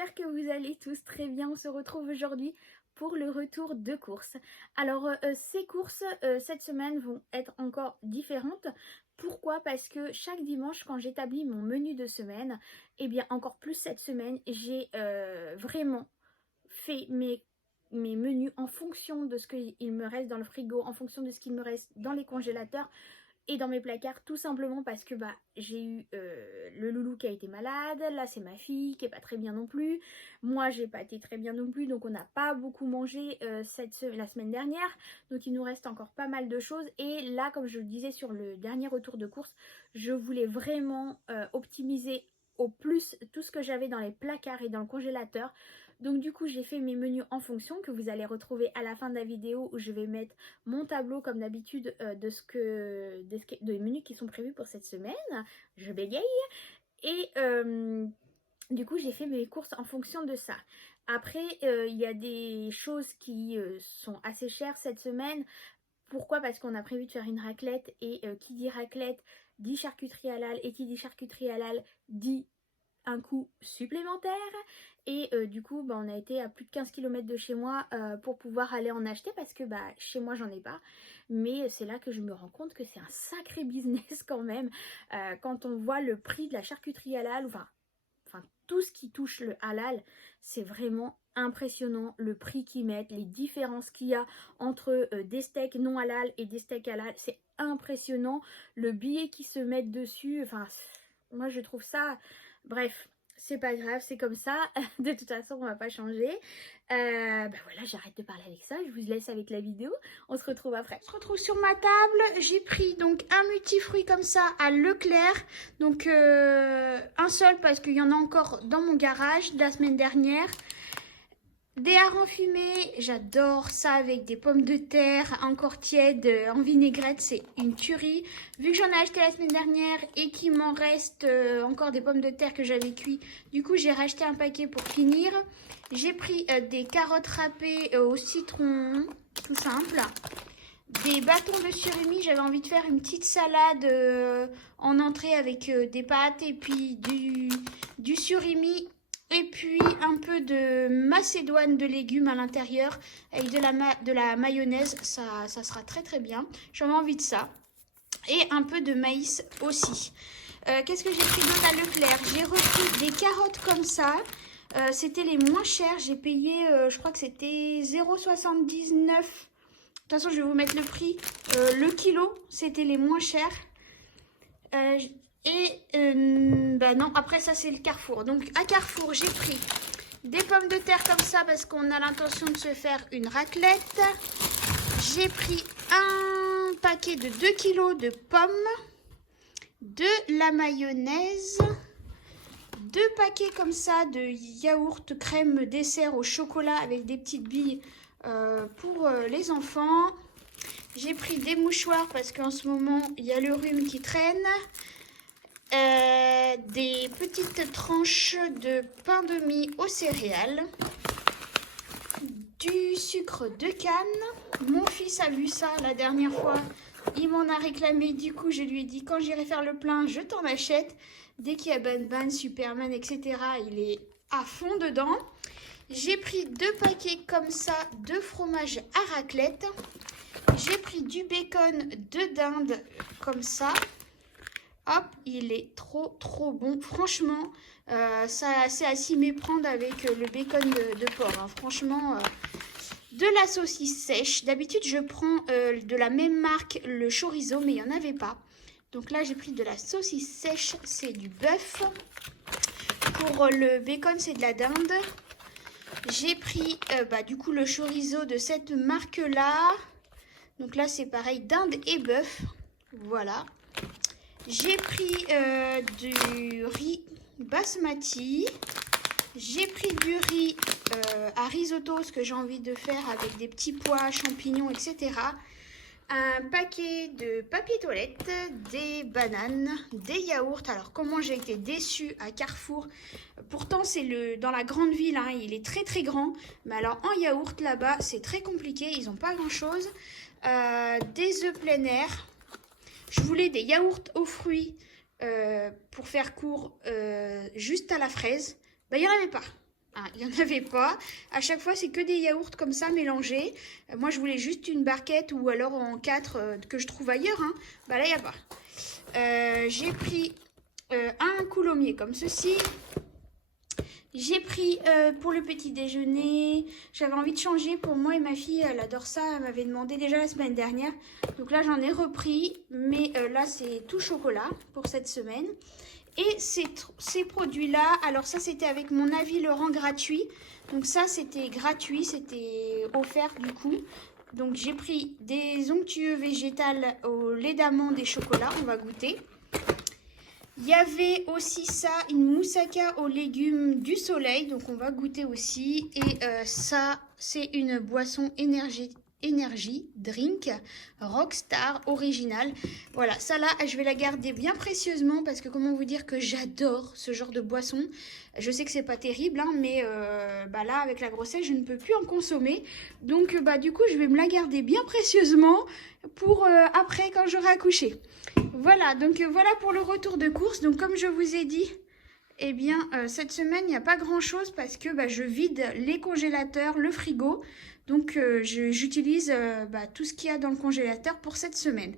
j'espère que vous allez tous très bien. On se retrouve aujourd'hui pour le retour de courses. Alors ces courses cette semaine vont être encore différentes. Pourquoi? Parce que chaque dimanche quand j'établis mon menu de semaine, et bien encore plus cette semaine, j'ai vraiment fait mes menus en fonction de ce qu'il me reste dans le frigo, en fonction de ce qu'il me reste dans les congélateurs et dans mes placards, tout simplement parce que j'ai eu le loulou qui a été malade, là c'est ma fille qui est pas très bien non plus, moi j'ai pas été très bien non plus, donc on n'a pas beaucoup mangé la semaine dernière, donc il nous reste encore pas mal de choses. Et là, comme je le disais sur le dernier retour de course, je voulais vraiment optimiser au plus tout ce que j'avais dans les placards et dans le congélateur. Donc du coup j'ai fait mes menus en fonction, que vous allez retrouver à la fin de la vidéo, où je vais mettre mon tableau comme d'habitude des menus qui sont prévus pour cette semaine. Je bégaye. Et du coup j'ai fait mes courses en fonction de ça. Après il y a des choses qui sont assez chères cette semaine. Pourquoi? Parce qu'on a prévu de faire une raclette, et qui dit raclette dit charcuterie halal, et qui dit charcuterie halal dit un coût supplémentaire. Et du coup on a été à plus de 15 km de chez moi pour pouvoir aller en acheter, parce que chez moi j'en ai pas. Mais c'est là que je me rends compte que c'est un sacré business quand même, quand on voit le prix de la charcuterie halal, enfin tout ce qui touche le halal. C'est vraiment impressionnant le prix qu'ils mettent, les différences qu'il y a entre des steaks non halal et des steaks halal. C'est impressionnant le billet qu'ils se mettent dessus. Enfin, moi je trouve ça, bref, c'est pas grave, c'est comme ça. De toute façon on va pas changer. Voilà, j'arrête de parler avec ça, je vous laisse avec la vidéo, on se retrouve après. On se retrouve sur ma table. J'ai pris donc un multifruit comme ça à Leclerc, donc un seul parce qu'il y en a encore dans mon garage de la semaine dernière. Des harengs fumés, j'adore ça, avec des pommes de terre encore tièdes en vinaigrette, c'est une tuerie. Vu que j'en ai acheté la semaine dernière et qu'il m'en reste encore des pommes de terre que j'avais cuit, du coup j'ai racheté un paquet pour finir. J'ai pris des carottes râpées au citron, tout simple. Des bâtons de surimi, j'avais envie de faire une petite salade en entrée avec des pâtes et puis du surimi. Et puis un peu de macédoine de légumes à l'intérieur avec de la mayonnaise, ça sera très très bien. J'avais envie de ça. Et un peu de maïs aussi. Qu'est-ce que j'ai pris d'autre à Leclerc? J'ai repris des carottes comme ça. C'était les moins chers. J'ai payé, je crois que c'était 0,79. De toute façon, je vais vous mettre le prix. Le kilo, c'était les moins chers. Non, après ça c'est le Carrefour. Donc à Carrefour j'ai pris des pommes de terre comme ça parce qu'on a l'intention de se faire une raclette. J'ai pris un paquet de 2 kilos de pommes, de la mayonnaise, 2 paquets comme ça de yaourt crème dessert au chocolat avec des petites billes pour les enfants. J'ai pris des mouchoirs parce qu'en ce moment il y a le rhume qui traîne. Des petites tranches de pain de mie aux céréales, du sucre de canne. Mon fils a vu ça la dernière fois, il m'en a réclamé, du coup je lui ai dit quand j'irai faire le plein je t'en achète. Dès qu'il y a Ban, Superman, etc., il est à fond dedans. J'ai pris 2 paquets comme ça de fromage à raclette. J'ai pris du bacon de dinde comme ça. Hop, il est trop bon. Franchement, c'est à s'y méprendre avec le bacon de porc. Hein. Franchement, de la saucisse sèche. D'habitude, je prends de la même marque le chorizo, mais il n'y en avait pas. Donc là, j'ai pris de la saucisse sèche, c'est du bœuf. Pour le bacon, c'est de la dinde. J'ai pris du coup le chorizo de cette marque-là. Donc là, c'est pareil, dinde et bœuf. Voilà. J'ai pris du riz basmati. J'ai pris du riz à risotto, ce que j'ai envie de faire avec des petits pois, champignons, etc. Un paquet de papier toilette, des bananes, des yaourts. Alors comment j'ai été déçue à Carrefour. Pourtant c'est dans la grande ville, hein, il est très très grand. Mais alors en yaourt là-bas c'est très compliqué, ils n'ont pas grand chose. Des œufs plein air. Je voulais des yaourts aux fruits pour faire court juste à la fraise. Il n'y en avait pas. Ah, il n'y en avait pas. À chaque fois, c'est que des yaourts comme ça mélangés. Moi, je voulais juste une barquette ou alors en 4 que je trouve ailleurs, hein. Bah là, il n'y a pas. J'ai pris un coulommier comme ceci. J'ai pris pour le petit déjeuner. J'avais envie de changer pour moi et ma fille. Elle adore ça. Elle m'avait demandé déjà la semaine dernière. Donc là, j'en ai repris. Mais là, c'est tout chocolat pour cette semaine. Et ces produits-là, alors ça c'était avec mon avis Laurent gratuit. Donc ça c'était gratuit, c'était offert du coup. Donc j'ai pris des onctueux végétales au lait d'amande et chocolat, on va goûter. Il y avait aussi ça, une moussaka aux légumes du soleil, donc on va goûter aussi. Et ça, c'est une boisson énergie drink Rockstar original. Voilà, ça là, je vais la garder bien précieusement parce que comment vous dire que j'adore ce genre de boisson. Je sais que c'est pas terrible, hein, mais bah là, avec la grossesse, je ne peux plus en consommer. Donc bah du coup, je vais me la garder bien précieusement pour après quand j'aurai accouché. Voilà, donc voilà pour le retour de course. Donc comme je vous ai dit, eh bien cette semaine, il n'y a pas grand-chose parce que bah, je vide les congélateurs, le frigo. Donc j'utilise tout ce qu'il y a dans le congélateur pour cette semaine.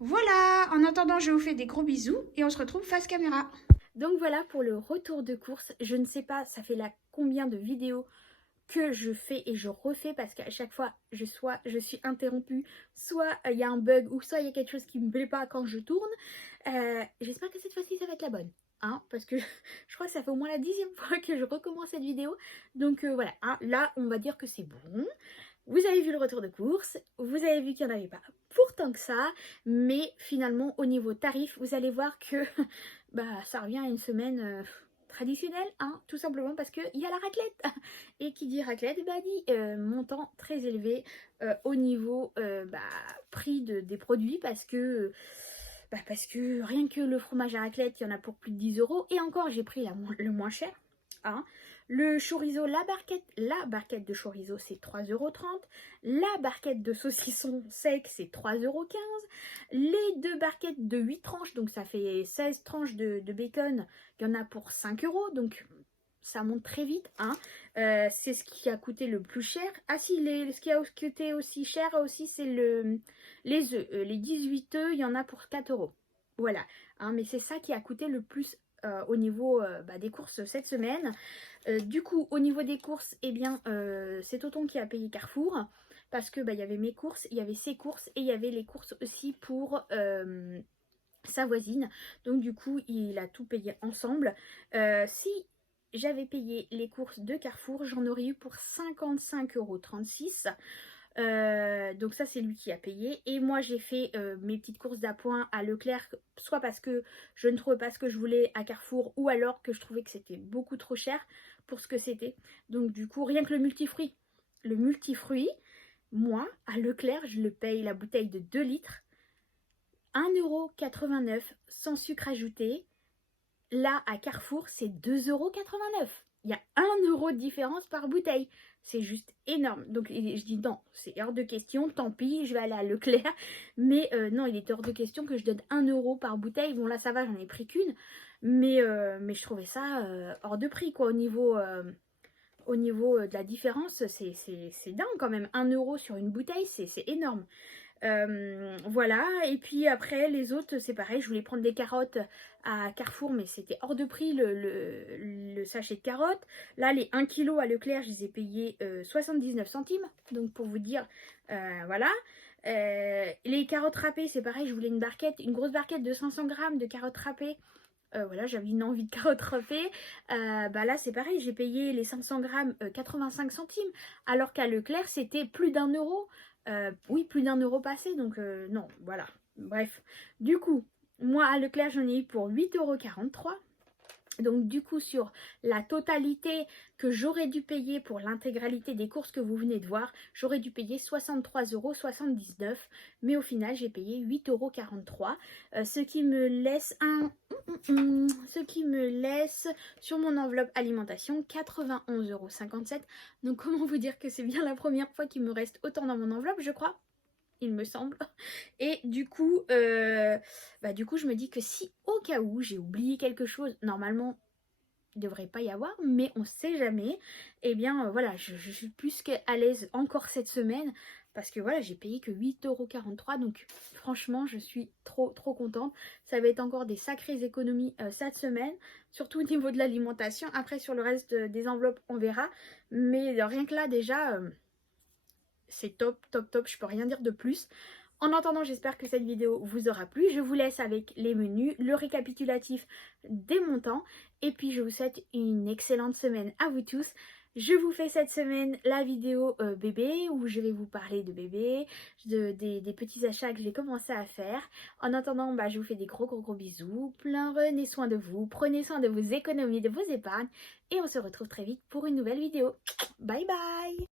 Voilà, en attendant, je vous fais des gros bisous et on se retrouve face caméra. Donc voilà pour le retour de course. Je ne sais pas, ça fait là combien de vidéos que je fais et je refais parce qu'à chaque fois je suis interrompue, soit il y a un bug ou soit il y a quelque chose qui me plaît pas quand je tourne. J'espère que cette fois-ci ça va être la bonne, hein, parce que je crois que ça fait au moins la 10e fois que je recommence cette vidéo. Donc voilà, hein, là on va dire que c'est bon. Vous avez vu le retour de course, vous avez vu qu'il n'y en avait pas pourtant que ça, mais finalement au niveau tarif, vous allez voir que bah ça revient à une semaine traditionnelle, hein, tout simplement parce qu'il y a la raclette. Et qui dit raclette, bah dit montant très élevé au niveau prix des produits parce que rien que le fromage à raclette, il y en a pour plus de 10 euros. Et encore, j'ai pris le moins cher. Hein. Le chorizo, la barquette de chorizo, c'est 3,30 €. La barquette de saucisson sec, c'est 3,15 €. Les deux barquettes de 8 tranches, donc ça fait 16 tranches de bacon, il y en a pour 5 €. Donc ça monte très vite. Hein. C'est ce qui a coûté le plus cher. Ah si, ce qui a coûté aussi cher aussi, c'est les œufs. Les 18 œufs, il y en a pour 4 €. Voilà. Hein, mais c'est ça qui a coûté le plus au niveau des courses cette semaine. Du coup, au niveau des courses, eh bien, c'est Toton qui a payé Carrefour. Parce que il y avait mes courses, il y avait ses courses et il y avait les courses aussi pour sa voisine. Donc du coup, il a tout payé ensemble. Si j'avais payé les courses de Carrefour, j'en aurais eu pour 55,36 €. Donc ça c'est lui qui a payé et moi j'ai fait mes petites courses d'appoint à Leclerc, soit parce que je ne trouvais pas ce que je voulais à Carrefour ou alors que je trouvais que c'était beaucoup trop cher pour ce que c'était. Donc du coup rien que le multifruit, moi à Leclerc je le paye la bouteille de 2 litres 1,89 € sans sucre ajouté. Là, à Carrefour, c'est 2,89 €. Il y a 1 € de différence par bouteille. C'est juste énorme. Donc, je dis non, c'est hors de question. Tant pis, je vais aller à Leclerc. Mais non, il est hors de question que je donne 1 € par bouteille. Bon, là, ça va, j'en ai pris qu'une. Mais je trouvais ça hors de prix, quoi. Au niveau de la différence, c'est dingue quand même. 1 € sur une bouteille, c'est énorme. Voilà, et puis après les autres c'est pareil, je voulais prendre des carottes à Carrefour mais c'était hors de prix le sachet de carottes. Là les 1 kg à Leclerc je les ai payés 79 centimes, donc pour vous dire voilà. Les carottes râpées c'est pareil, je voulais une grosse barquette de 500 grammes de carottes râpées. Voilà, j'avais une envie de carottes râpées. Là c'est pareil, j'ai payé les 500 grammes 85 centimes alors qu'à Leclerc c'était plus d'1 €. Oui, plus d'1 € passé, donc non, voilà. Bref, du coup, moi à Leclerc, j'en ai eu pour 8,43 €. Donc du coup, sur la totalité que j'aurais dû payer pour l'intégralité des courses que vous venez de voir, j'aurais dû payer 63,79 €. Mais au final, j'ai payé 8,43 €. Ce qui me laisse ce qui me laisse sur mon enveloppe alimentation 91,57 €. Donc comment vous dire que c'est bien la première fois qu'il me reste autant dans mon enveloppe, je crois, il me semble. Et du coup, je me dis que si au cas où j'ai oublié quelque chose, normalement il devrait pas y avoir, mais on sait jamais. Et bien voilà, je suis plus qu'à l'aise encore cette semaine parce que voilà, j'ai payé que 8,43 €, donc franchement je suis trop contente. Ça va être encore des sacrées économies cette semaine, surtout au niveau de l'alimentation. Après sur le reste des enveloppes on verra, mais rien que là déjà c'est top, je peux rien dire de plus. En attendant, j'espère que cette vidéo vous aura plu. Je vous laisse avec les menus, le récapitulatif des montants. Et puis, je vous souhaite une excellente semaine à vous tous. Je vous fais cette semaine la vidéo bébé où je vais vous parler de bébé, des petits achats que j'ai commencé à faire. En attendant, je vous fais des gros bisous. Prenez soin de vous, prenez soin de vos économies, de vos épargnes. Et on se retrouve très vite pour une nouvelle vidéo. Bye bye!